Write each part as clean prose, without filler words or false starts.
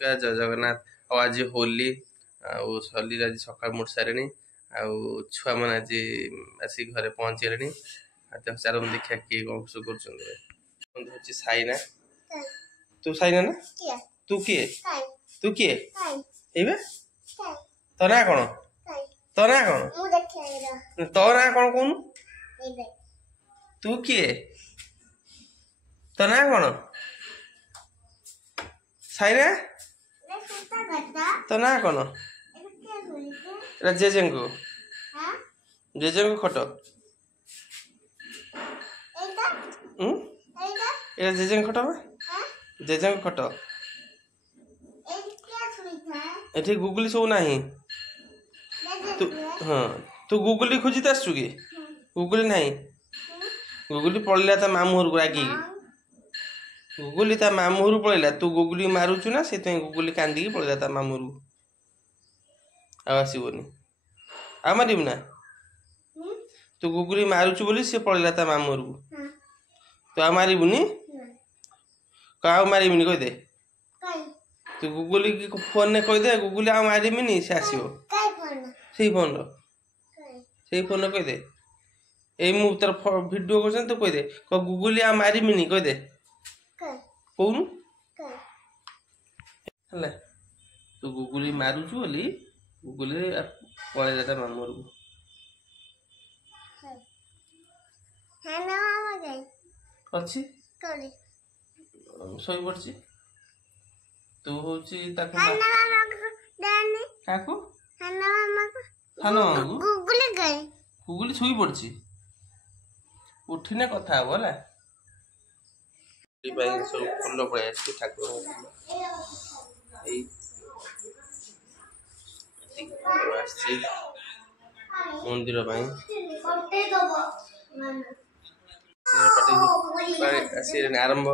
नमस्कार जय जगन्नाथ। आज होली होली आज सकाल मुड़ सारे छुआ मैंने आज आसिक घरे पहुँचले चार देखा किए कौन सब कर साइना। तू साइना ना तू किए तू किए तो ना कौन तो ना कौन तो ना कौन कहून तू किए तो ना कौन साइना तो ना कौन जेजेंको जेजेंको खट ये जेजेंको खट जेजेंको खट एठी गुगली सब नाही तू हाँ तू गुगली खोजी आसु कि गुगली नहीं गुगली पड़ेगा ता मामू घर को रागी गुगली ता मामू घर पड़ेगा तू गुगली मारुचु ना से गुगली कांदी पड़ेगा ता मामू आसबनी आ मारू ना तू गुगली मारुचु बोली सी पड़ेगा ता मामू घर को तो आ मारूनी क्या मारूनी कहीदे तू गुगली फोन ने कहीदे गुगली आ मारूनी से आसो से फोन कहीदे ए मु तर वीडियो कर तो कहीदे गुगली आ मारूनी कहीदे कौन है तू गुगली मारुचु बोली गुगली पड़ेगा ता मामू घर को अच्छी शोई पड़ी तू हूँ गुगली शुई पड़ी उठिने कथा हम है सब फुल पड़े ठाकुर मंदिर आरंभ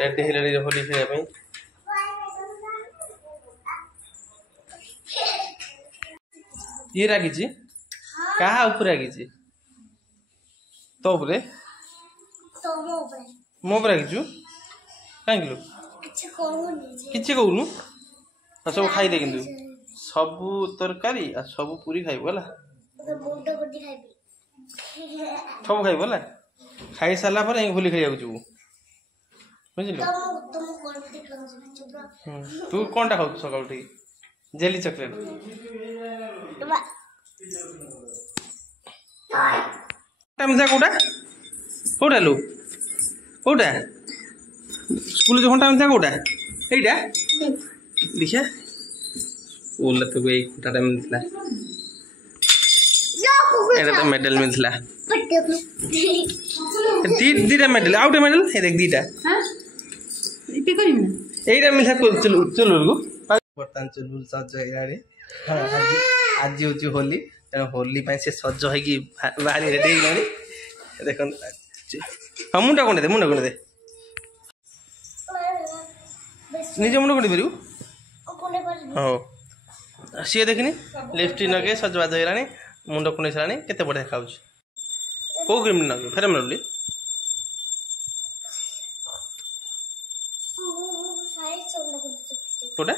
रेडी होली खेल ये रागी क्या रागी तो मो रागिचु कहीं कि कहूनु सब खाईदे कि सबू तरकारी सब पूरी खाइब है सब खाइब है खाई सारा पर होली खेल जीवु बुझल तू कौन टा खाऊ सकाल उठ जेली चॉकलेट कौटा कौटा लु कौटा स्कूल जो घंटा कौटा यहीटा देखिए स्कूल तो घंटा मिलता तो मेडल मिलता दीटा मेडल आउट मेडल ये देख दीटा यहीटा मिलता चुलुर को बर्तमान चुलुर सज आज हूँ होली तेना होली से सज हो बाहरी रेडी देख हाँ मुंडा कोण दे निज मुंड कोण पारू हाँ सी देखनी लिपस्टिक नगे सजबाज हो मुंड कुंडे सारा केते बढ़िया देखा कौ क्रीम नगे फेर लवली कोटा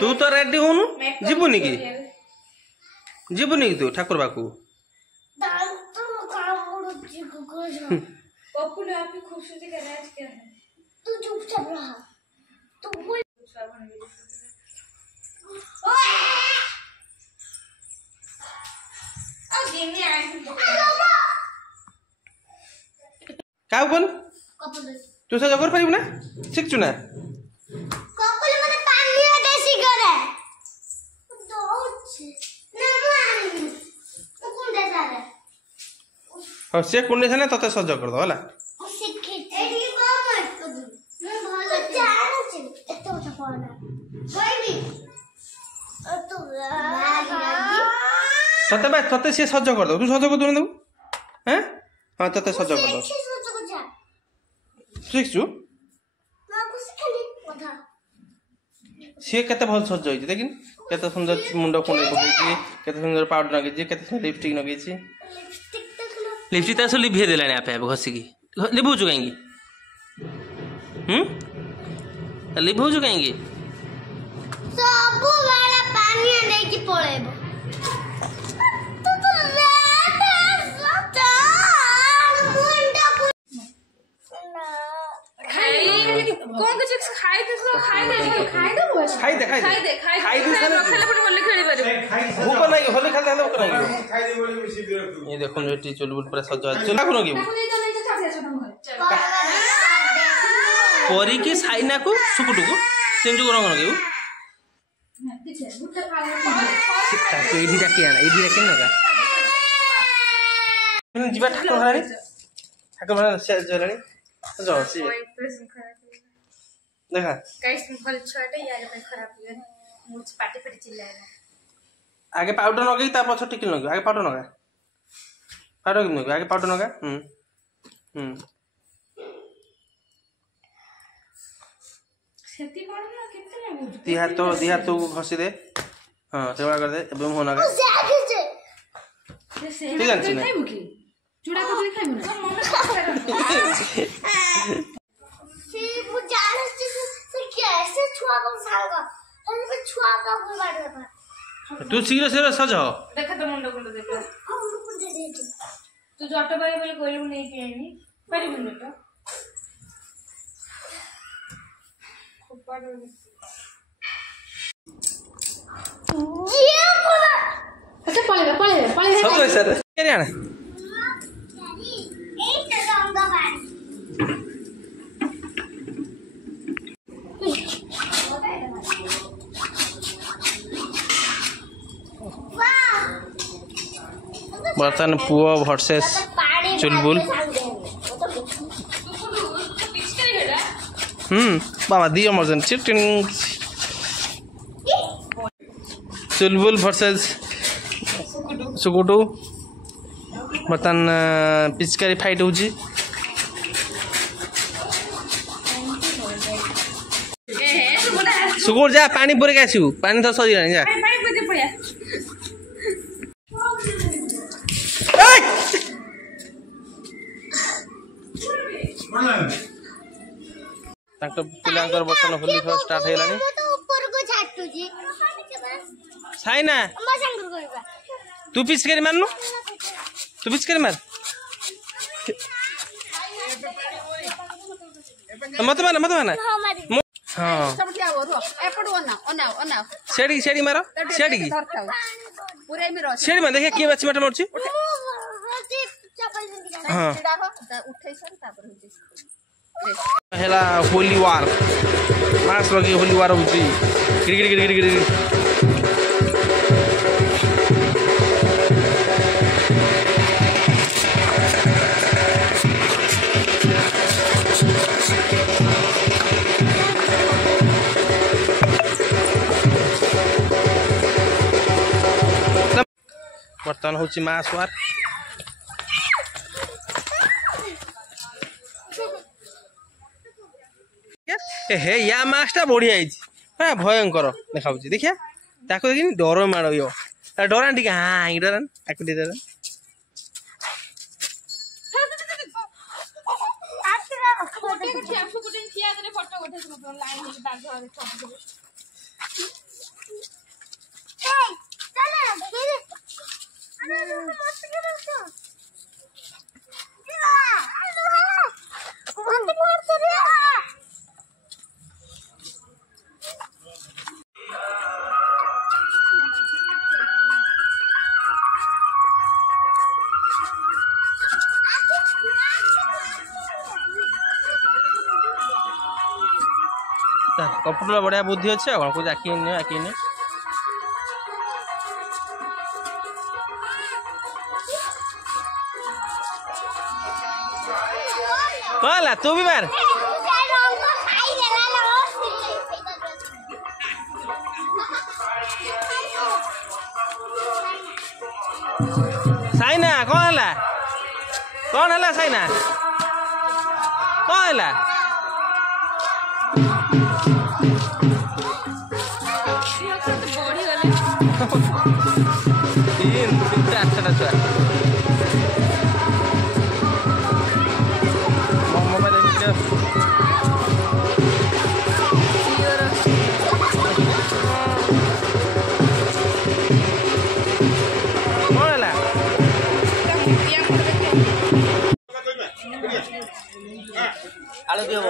तू तो रेडी होनु जीवनी कि तू ठाकुर बाकू तू चुपचाप रहा तू क्या कौन तू से जबर पारिबु ना शिखचु ना हाँ सी कुंडे से ते सज कर दो ते सी सज कर दो तू सज कर दो हैं हाँ ते सज कर दो शिखचु सी के भल सज हो देखिन केते सुंदर मुंड कुंडे पकई केते सुंदर पाउडर नगे केते सुंदर लिपस्टिक नगे लिपस्टिक तो लिभे देलानी आपे आप घसिकी लिभुछु कहीं लिभुछु कहीं सब वाला पानी नहीं की पळेबो तो रेड मुंडा कौन कुछ खाई दे भूख नहीं होली खाते भूख नहीं ये देखो बेटी चुलबुल पूरा सजा चुला को नगी परी की साइना को सुकुटु को सेंजु को रंग नगी ताको एडी डाकी आना नगा जीवा ठाकुर हानी से जलानी जो सी देखा गाइस भल छटे यार पे खराब हो मुझ पाटी पाटी चिल्लाएगा आगे पाउडर नगे ता पछ टिकल नगे आगे पाउडर नगा आगे पाउडर नगा सेती पाउडर ना कितने लागो दिहा तो घसी दे हां सेवा कर दे एबे हो नगा से खाइबो की चूड़ा कदली खाइबो ना वो जानस से कैसे छुआ को सांगा हम पे छुआ का कोई बात नहीं तू शीघ्र सज देखा तो मुंडो गुंडो दे तू जो ऑटो बाई बोले कोइलु नहीं के आईनी परी मुंडो तो खूब पाडो ये बोला अच्छा पळे सब सर केरे आना एक रंगा बाड़ी बर्तन पुओ वर्सेस चुलबुल बाबा दी इमरजेंसी चुलबुल वर्सेस सुकुटु बर्तन पिचकारी फाइट होची सुकुट जा पानी पूरे के आसू पानी तो सरी जा पिलांकर बर्तन होली खेल स्टार्ट है लानी तो ऊपर को छाटू जी साइना अम्मा संग करबा तू पिचकारी मारनु तू पिचकारी मार मत माना हां सब क्या हो रो एपड़ ओना सेडी मारो सेडी की पूरे में रो सेडी में देखिए के बच्चे मट मरची हां उठै सर तापर होती हेला होली वार मास लगे होली वार होची गिर बर्तन होची मास वार हे या माछटा बढ़िया हाँ भयंकर देखा देखिया ताको देखिनी डर माड़ डरान टी हाँ डरान ताको डरान कपड़ा बढ़िया बुद्धि अच्छे को आखिने कहला तू भी मार साइना कौन है साइना कौन है बॉडी वाला तीन 8टा छुआ मोबाइल आलू दियो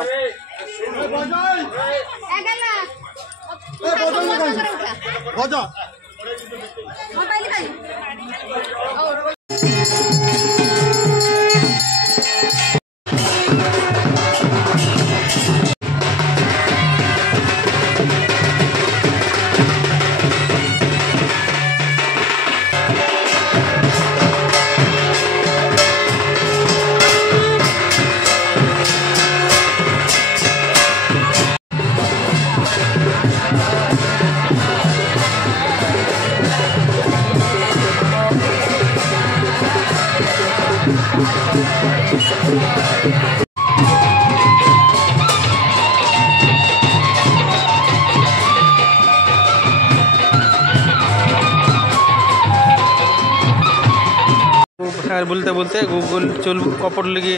बुलते बुलते गुगल चुल कपड़ लगे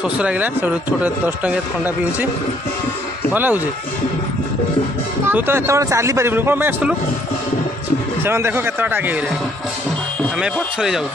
शोष लगे छोटे 10 टंकिया थंडा पीऊँच भल लगे तू तो एत चली पार कौन मैं आसलु से देख के आगे गले आम पछरे जाऊँ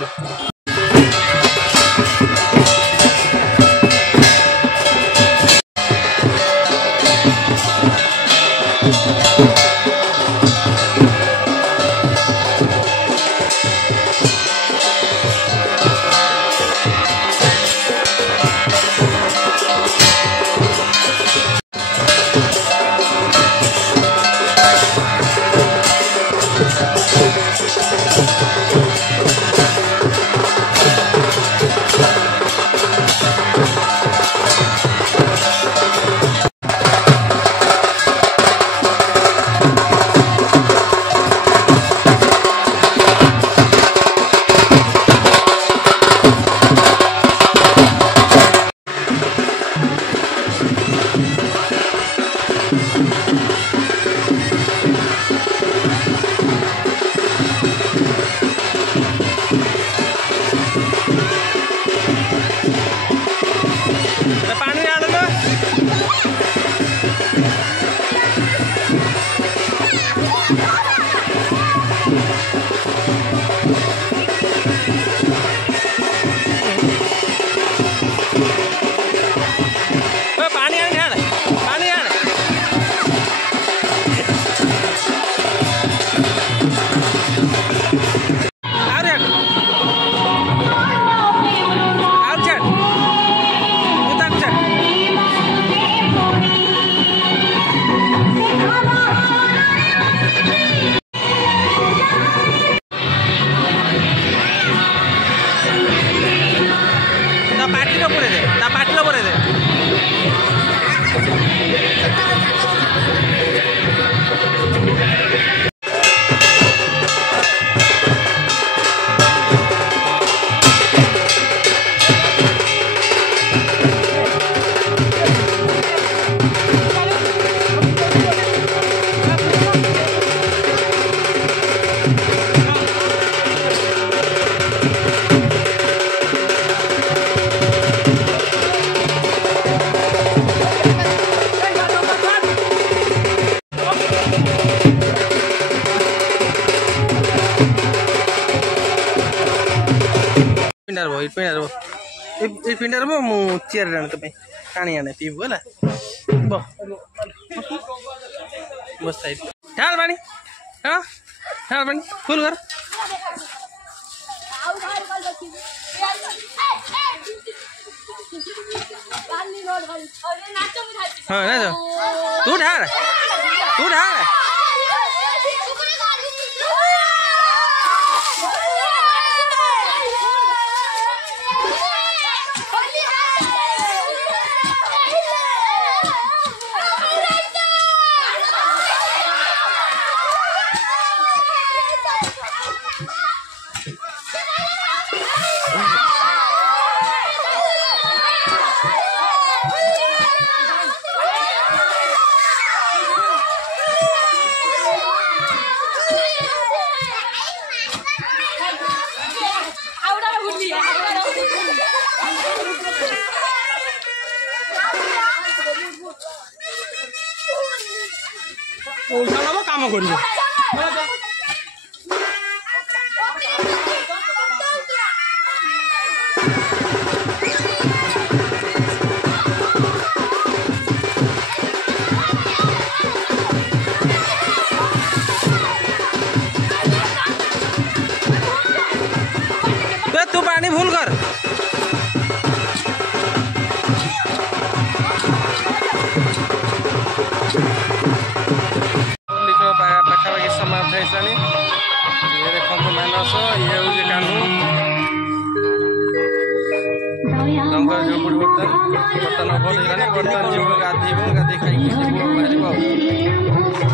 पिंडार मु चेयर पे पानी आने पीबू है बस ढाल पानी हाँ ढाल पानी फुल कर हाँ ना तू ढाल पैसा नब काम कर तू पानी भूल कर पाखापाखि समाप्त है ये देखो मानस ये हूँ कान्हू झुपुड़ी बर्तन बर्तन बर्तन जीव गाधेबू गाधे खाई बाहर।